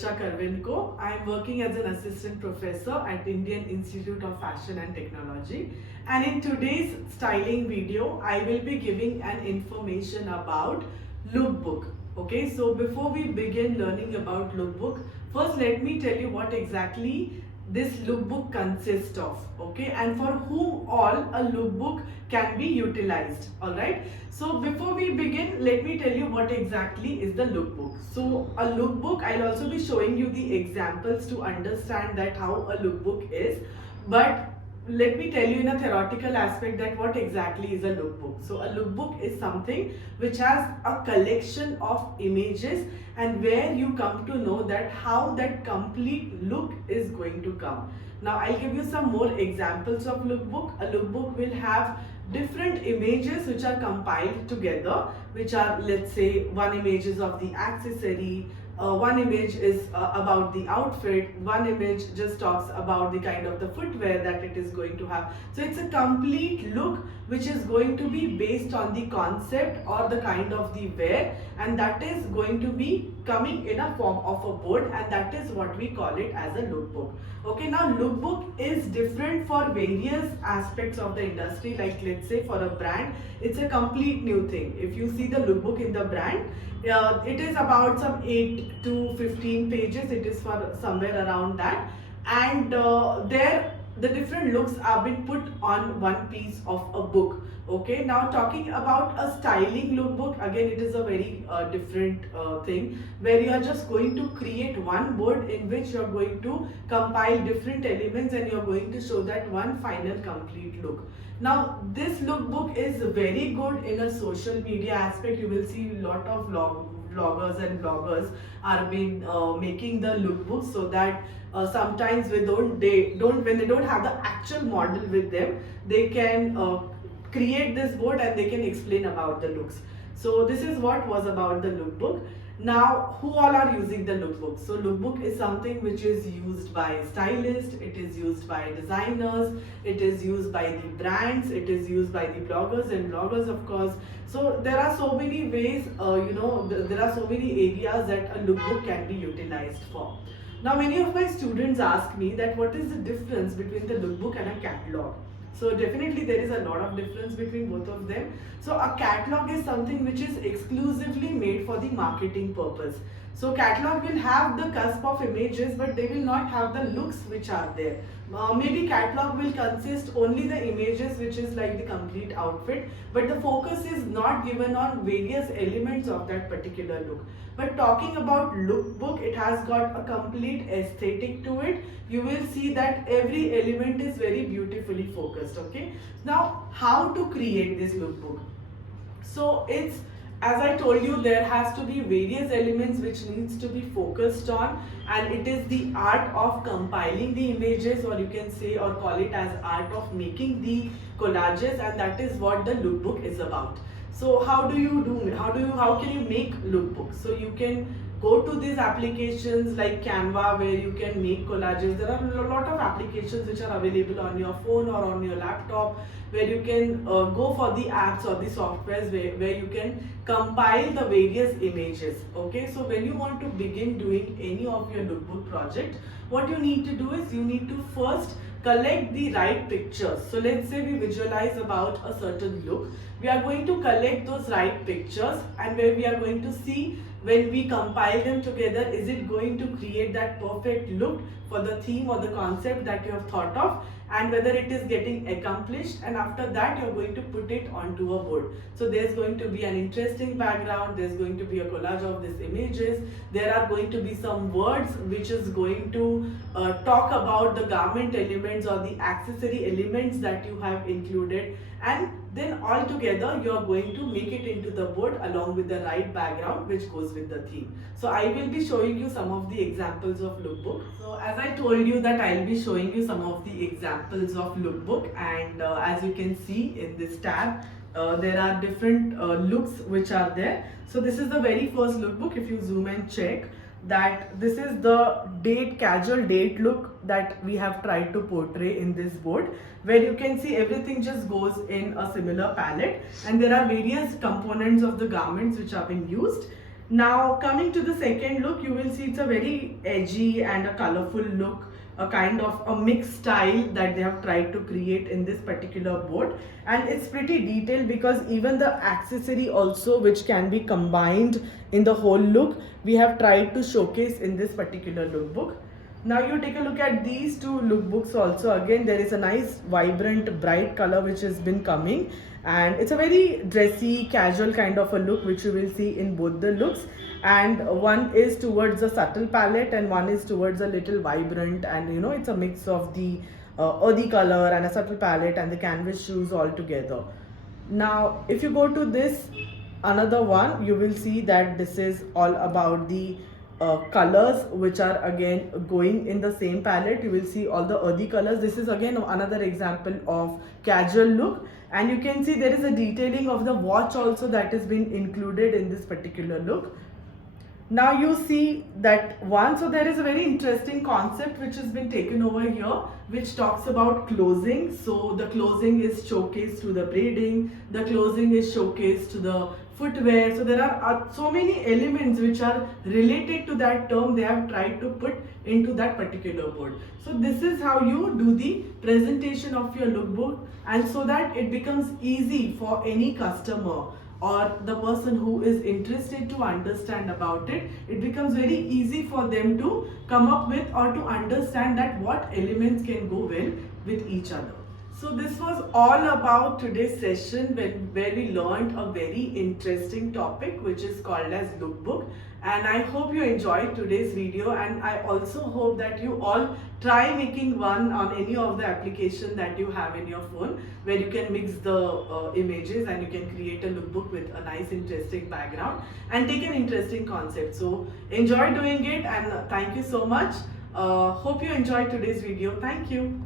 Richa Karvenko. I am working as an assistant professor at Indian Institute of Fashion and Technology. And in today's styling video, I will be giving an information about lookbook. Okay, so before we begin learning about lookbook, first let me tell you what exactly this lookbook consists of, okay, and for whom all a lookbook can be utilized. All right, so before we begin, let me tell you what exactly is the lookbook. So a lookbook, I'll also be showing you the examples to understand that how a lookbook is, but let me tell you in a theoretical aspect that what exactly is a lookbook. So a lookbook is something which has a collection of images, and where you come to know that how that complete look is going to come. Now I'll give you some more examples of lookbook. A lookbook will have different images which are compiled together, which are, let's say, one image is of the accessory, one image is about the outfit, one image just talks about the kind of the footwear that it is going to have. So it's a complete look which is going to be based on the concept or the kind of the wear, and that is going to be coming in a form of a board, and that is what we call it as a lookbook. Okay, now lookbook is different for various aspects of the industry. Like, let's say for a brand, it's a complete new thing. If you see the lookbook in the brand, it is about some 8 to 15 pages. It is for somewhere around that, and there the different looks have been put on one piece of a book. Okay, now talking about a styling lookbook, again it is a very different thing, where you are just going to create one board in which you are going to compile different elements, and you are going to show that one final complete look. Now this lookbook is very good in a social media aspect. You will see a lot of vloggers and bloggers are been making the lookbooks, so that sometimes when they don't have the actual model with them, they can create this board and they can explain about the looks. So this is what was about the lookbook. Now, who all are using the lookbook? So lookbook is something which is used by stylists, it is used by designers, it is used by the brands, it is used by the bloggers and bloggers, of course. So there are so many ways, there are so many areas that a lookbook can be utilized for. Now many of my students ask me that what is the difference between the lookbook and a catalog. So definitely there is a lot of difference between both of them. So a catalog is something which is exclusively made for the marketing purpose. So catalog will have the cusp of images, but they will not have the looks which are there. Maybe catalog will consist only the images which is like the complete outfit, but the focus is not given on various elements of that particular look. But talking about lookbook, it has got a complete aesthetic to it. You will see that every element is very beautifully focused. Okay, now how to create this lookbook? So it's, as I told you, there has to be various elements which needs to be focused on, and it is the art of compiling the images, or you can say or call it as art of making the collages, and that is what the lookbook is about. So how can you make lookbooks? So you can go to these applications like Canva, where you can make collages. There are a lot of applications which are available on your phone or on your laptop, where you can go for the apps or the softwares where you can compile the various images. Okay, so when you want to begin doing any of your lookbook project, what you need to do is you need to first collect the right pictures. So let's say we visualize about a certain look. We are going to collect those right pictures, and where we are going to see, when we compile them together, is it going to create that perfect look for the theme or the concept that you have thought of, and whether it is getting accomplished, and after that you're going to put it onto a board. So there's going to be an interesting background, there's going to be a collage of these images, there are going to be some words which is going to talk about the garment elements or the accessory elements that you have included, and then all together you are going to make it into the board along with the right background which goes with the theme. So I will be showing you some of the examples of lookbook. So as I told you that I'll be showing you some of the examples of lookbook, and as you can see in this tab, there are different looks which are there. So this is the very first lookbook. If you zoom and check, that this is the casual date look that we have tried to portray in this board, where you can see everything just goes in a similar palette, and there are various components of the garments which have been used. Now coming to the second look, you will see it's a very edgy and a colorful look, a kind of a mixed style that they have tried to create in this particular board, and it's pretty detailed because even the accessory also, which can be combined in the whole look, we have tried to showcase in this particular lookbook. Now you take a look at these two lookbooks also. Again, there is a nice vibrant bright color which has been coming, and it's a very dressy casual kind of a look which you will see in both the looks, and one is towards a subtle palette and one is towards a little vibrant, and you know, it's a mix of the earthy color and a subtle palette and the canvas shoes all together. Now if you go to this another one, you will see that this is all about the colors which are again going in the same palette. You will see all the earthy colors. This is again another example of casual look, and you can see there is a detailing of the watch also that has been included in this particular look. Now you see that one, so there is a very interesting concept which has been taken over here, which talks about closing. So the closing is showcased to the braiding, the closing is showcased to the footwear. So there are so many elements which are related to that term they have tried to put into that particular board. So this is how you do the presentation of your lookbook, and so that it becomes easy for any customer or the person who is interested to understand about it, it becomes very easy for them to come up with or to understand that what elements can go well with each other. So this was all about today's session where we learned a very interesting topic which is called as lookbook, and I hope you enjoyed today's video, and I also hope that you all try making one on any of the application that you have in your phone, where you can mix the images and you can create a lookbook with a nice interesting background and take an interesting concept. So enjoy doing it, and thank you so much. Hope you enjoyed today's video. Thank you.